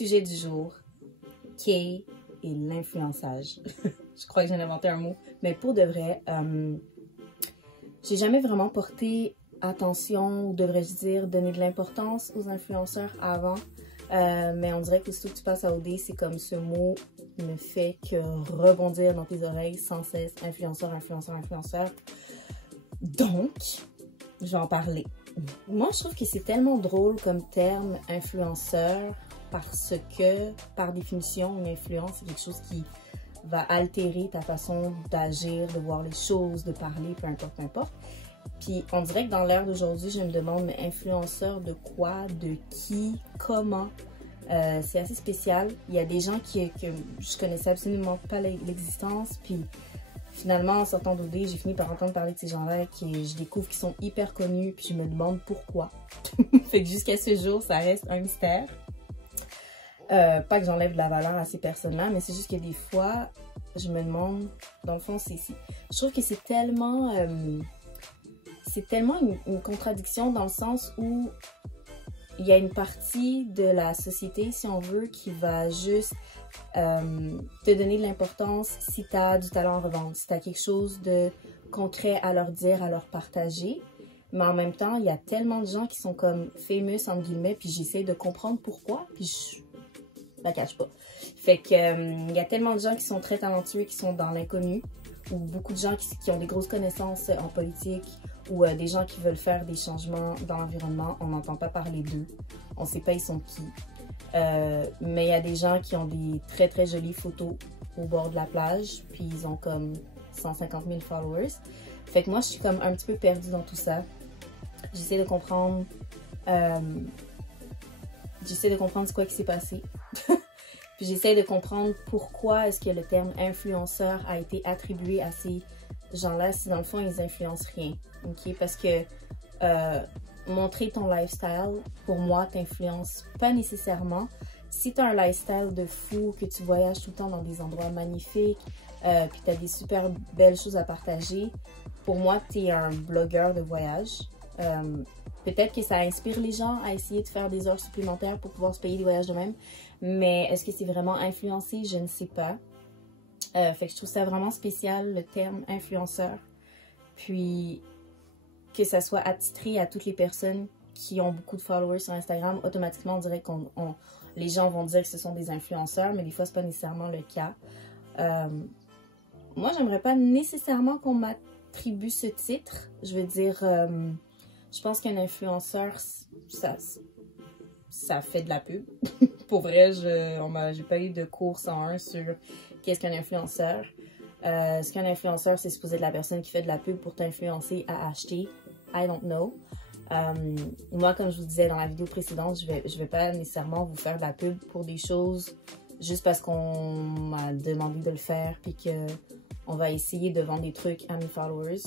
sujet du jour, qu'est et l'influençage. Je crois que j'ai inventé un mot, mais pour de vrai, j'ai jamais vraiment porté attention, ou devrais-je dire, donner de l'importance aux influenceurs avant. Mais on dirait que si tu passes à OD, c'est comme ce mot ne fait que rebondir dans tes oreilles sans cesse. Influenceur, influenceur, influenceur. Donc, je vais en parler. Moi, je trouve que c'est tellement drôle comme terme influenceur parce que, par définition, une influence, c'est quelque chose qui va altérer ta façon d'agir, de voir les choses, de parler, peu importe, peu importe. Puis on dirait que dans l'ère d'aujourd'hui, je me demande, mais influenceur de quoi, de qui, comment? C'est assez spécial. Il y a des gens que je connaissais absolument pas l'existence, puis finalement, en sortant d'OD, j'ai fini par entendre parler de ces gens-là que je découvre qu'ils sont hyper connus, puis je me demande pourquoi. Fait que jusqu'à ce jour, ça reste un mystère. Pas que j'enlève de la valeur à ces personnes-là, mais c'est juste que des fois, je me demande, dans le fond, je trouve que c'est tellement une contradiction dans le sens où il y a une partie de la société, si on veut, qui va juste te donner de l'importance si tu as du talent à revendre, si tu as quelque chose de concret à leur dire, à leur partager. Mais en même temps, il y a tellement de gens qui sont comme famous, entre guillemets, puis j'essaie de comprendre pourquoi, puis je la cache pas. Fait que il y a tellement de gens qui sont très talentueux, qui sont dans l'inconnu, ou beaucoup de gens qui ont des grosses connaissances en politique, ou des gens qui veulent faire des changements dans l'environnement. On n'entend pas parler d'eux. On sait pas ils sont qui. Mais il y a des gens qui ont des très très jolies photos au bord de la plage, puis ils ont comme 150 000 followers. Fait que moi, je suis comme un petit peu perdue dans tout ça. J'essaie de comprendre ce quoi qui s'est passé. Puis j'essaie de comprendre pourquoi est-ce que le terme influenceur a été attribué à ces gens-là si dans le fond ils influencent rien. Ok? Parce que montrer ton lifestyle, pour moi, t'influence pas nécessairement. Si tu as un lifestyle de fou, que tu voyages tout le temps dans des endroits magnifiques, puis tu as des super belles choses à partager, pour moi, tu es un blogueur de voyage. Peut-être que ça inspire les gens à essayer de faire des heures supplémentaires pour pouvoir se payer des voyages de même. Mais est-ce que c'est vraiment influencé? Je ne sais pas. Fait que je trouve ça vraiment spécial, le terme influenceur. Puis, que ça soit attitré à toutes les personnes qui ont beaucoup de followers sur Instagram, automatiquement, on dirait que les gens vont dire que ce sont des influenceurs, mais des fois, c'est pas nécessairement le cas. Moi, j'aimerais pas nécessairement qu'on m'attribue ce titre. Je veux dire, je pense qu'un influenceur, ça fait de la pub. Pour vrai, j'ai pas eu de cours 101 sur qu'est-ce qu'un influenceur. Ce qu'un influenceur, c'est supposé être la personne qui fait de la pub pour t'influencer à acheter. I don't know. Moi, comme je vous disais dans la vidéo précédente, je vais pas nécessairement vous faire de la pub pour des choses juste parce qu'on m'a demandé de le faire puis qu'on va essayer de vendre des trucs à mes followers.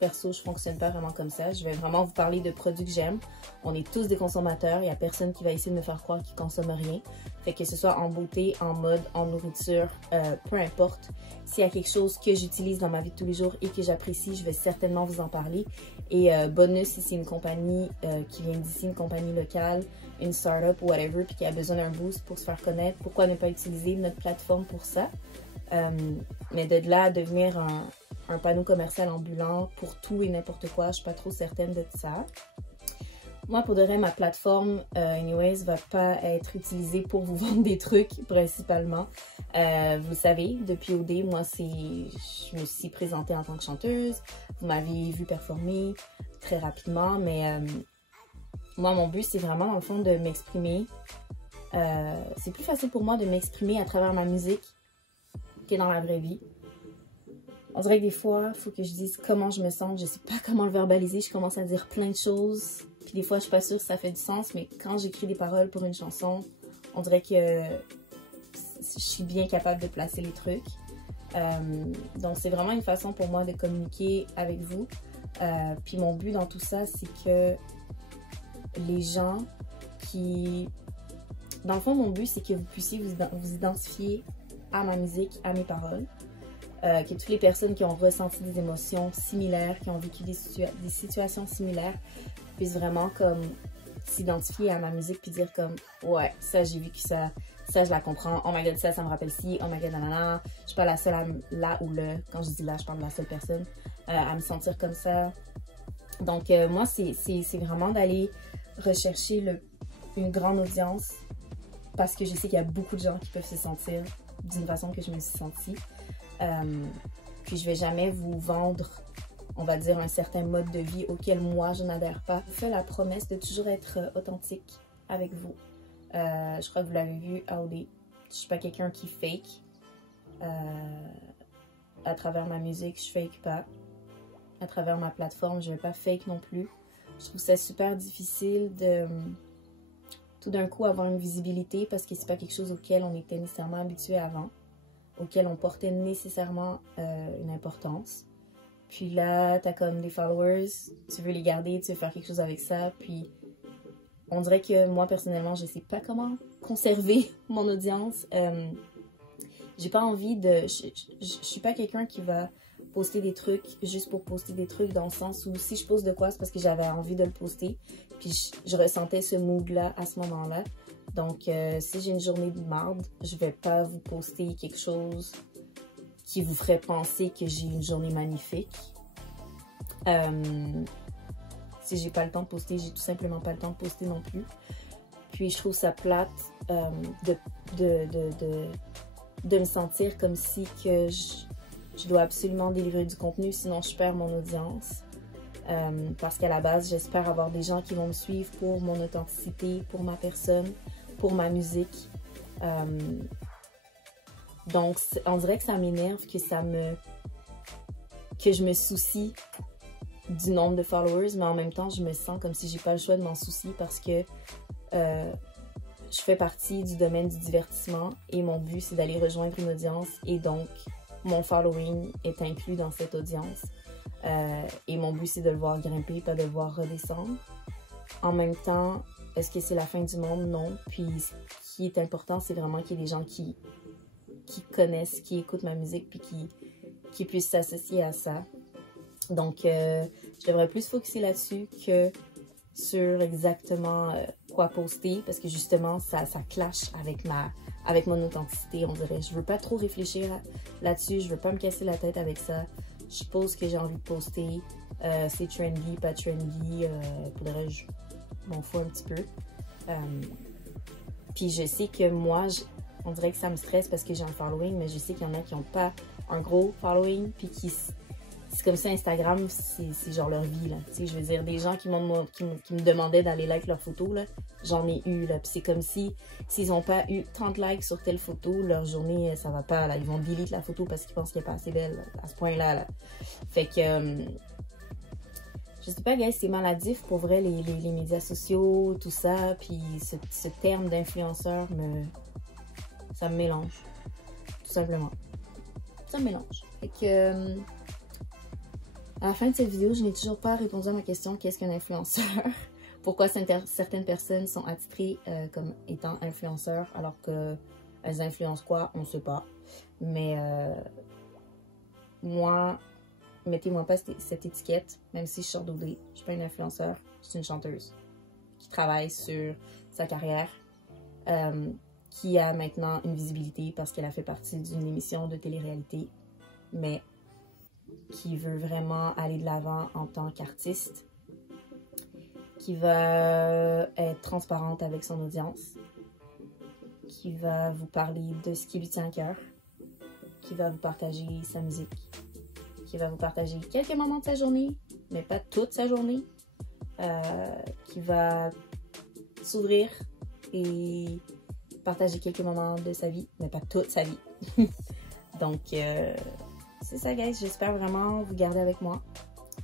Perso, je fonctionne pas vraiment comme ça. Je vais vraiment vous parler de produits que j'aime. On est tous des consommateurs. Il n'y a personne qui va essayer de me faire croire qu'il consomme rien. Fait que ce soit en beauté, en mode, en nourriture, peu importe. S'il y a quelque chose que j'utilise dans ma vie de tous les jours et que j'apprécie, je vais certainement vous en parler. Et bonus, si c'est une compagnie qui vient d'ici, une compagnie locale, une startup ou whatever, puis qui a besoin d'un boost pour se faire connaître, pourquoi ne pas utiliser notre plateforme pour ça? Mais de là à devenir un panneau commercial ambulant pour tout et n'importe quoi, je suis pas trop certaine de ça. Moi, pour de vrai, ma plateforme, anyways, va pas être utilisée pour vous vendre des trucs, principalement. Vous le savez, depuis OD, moi, je me suis présentée en tant que chanteuse. Vous m'avez vu performer très rapidement, mais moi, mon but, c'est vraiment, dans le fond, de m'exprimer. C'est plus facile pour moi de m'exprimer à travers ma musique que dans la vraie vie. On dirait que des fois, il faut que je dise comment je me sens. Je sais pas comment le verbaliser. Je commence à dire plein de choses. Puis des fois, je suis pas sûre si ça fait du sens. Mais quand j'écris des paroles pour une chanson, on dirait que je suis bien capable de placer les trucs. Donc, c'est vraiment une façon pour moi de communiquer avec vous. Puis mon but dans tout ça, c'est que les gens qui... Dans le fond, mon but, c'est que vous puissiez vous identifier à ma musique, à mes paroles. Que toutes les personnes qui ont ressenti des émotions similaires, qui ont vécu des situations similaires, puissent vraiment comme s'identifier à ma musique puis dire comme, ouais, ça j'ai vécu ça, ça je la comprends, oh my god, ça me rappelle ci, oh my god, nanana. Je suis pas la seule là ou là, quand je dis là, je parle de la seule personne, à me sentir comme ça. Donc moi, c'est vraiment d'aller rechercher une grande audience parce que je sais qu'il y a beaucoup de gens qui peuvent se sentir d'une façon que je me suis sentie. Puis je vais jamais vous vendre, on va dire, un certain mode de vie auquel moi je n'adhère pas. Je fais la promesse de toujours être authentique avec vous. Je crois que vous l'avez vu, Audé. Je suis pas quelqu'un qui fake. À travers ma musique, je fake pas. À travers ma plateforme, je vais pas fake non plus. Je trouve ça super difficile de tout d'un coup avoir une visibilité parce que c'est pas quelque chose auquel on était nécessairement habitué avant, auquel on portait nécessairement une importance. Puis là, t'as comme des followers, tu veux les garder, tu veux faire quelque chose avec ça, puis on dirait que moi, personnellement, je sais pas comment conserver mon audience. J'ai pas envie de... Je suis pas quelqu'un qui va poster des trucs juste pour poster des trucs, dans le sens où si je poste de quoi, c'est parce que j'avais envie de le poster, puis je ressentais ce mood-là à ce moment-là. Donc, si j'ai une journée de marde, je vais pas vous poster quelque chose qui vous ferait penser que j'ai une journée magnifique. Si j'ai pas le temps de poster, j'ai tout simplement pas le temps de poster non plus. Puis je trouve ça plate de me sentir comme si que je dois absolument délivrer du contenu, sinon je perds mon audience. Parce qu'à la base, j'espère avoir des gens qui vont me suivre pour mon authenticité, pour ma personne, pour ma musique. Donc, on dirait que ça m'énerve, que je me soucie du nombre de followers, mais en même temps, je me sens comme si j'ai pas le choix de m'en soucier parce que je fais partie du domaine du divertissement et mon but, c'est d'aller rejoindre une audience et donc, mon following est inclus dans cette audience. Et mon but, c'est de le voir grimper, pas de le voir redescendre. En même temps, est-ce que c'est la fin du monde? Non. Puis, ce qui est important, c'est vraiment qu'il y ait des gens qui connaissent, qui écoutent ma musique, puis qui puissent s'associer à ça. Donc, je devrais plus focuser là-dessus que sur exactement quoi poster, parce que justement, ça clash avec mon authenticité, on dirait. Je veux pas trop réfléchir là-dessus, je veux pas me casser la tête avec ça. Je pose ce que j'ai envie de poster. C'est trendy, pas trendy. Pour de vrai, je m'en fous un petit peu. Puis je sais que moi, on dirait que ça me stresse parce que j'ai un following, mais je sais qu'il y en a qui n'ont pas un gros following, puis c'est comme ça, Instagram, c'est genre leur vie, là. Tu sais, je veux dire, des gens qui me demandaient d'aller like leurs photos, là, j'en ai eu, là. Puis c'est comme s'ils n'ont pas eu 30 likes sur telle photo, leur journée, ça va pas, là. Ils vont delete la photo parce qu'ils pensent qu'elle n'est pas assez belle, là, à ce point-là, là. Fait que, je sais pas, guys, c'est maladif, pour vrai, les médias sociaux, tout ça, puis ce terme d'influenceur, ça me mélange, tout simplement. Ça me mélange. Fait que... à la fin de cette vidéo, je n'ai toujours pas répondu à ma question, qu'est-ce qu'un influenceur? Pourquoi certaines personnes sont attitrées comme étant influenceurs alors qu'elles influencent quoi? On ne sait pas. Mais moi, mettez-moi pas cette étiquette, même si je sors d'OD. Je ne suis pas une influenceur, je suis une chanteuse qui travaille sur sa carrière, qui a maintenant une visibilité parce qu'elle a fait partie d'une émission de télé-réalité, mais qui veut vraiment aller de l'avant en tant qu'artiste, qui va être transparente avec son audience, qui va vous parler de ce qui lui tient à cœur, qui va vous partager sa musique, qui va vous partager quelques moments de sa journée, mais pas toute sa journée, qui va s'ouvrir et partager quelques moments de sa vie, mais pas toute sa vie. Donc, c'est ça, guys. J'espère vraiment vous garder avec moi.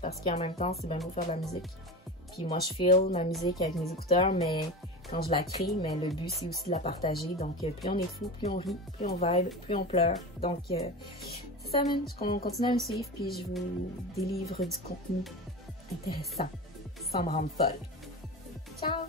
Parce qu'en même temps, c'est bien beau faire de la musique. Puis moi, je feel ma musique avec mes écouteurs, mais quand je la crée, mais le but, c'est aussi de la partager. Donc, plus on est fou, plus on rit, plus on vibe, plus on pleure. Donc, c'est ça, man. On continue à me suivre, puis je vous délivre du contenu intéressant, sans me rendre folle. Ciao!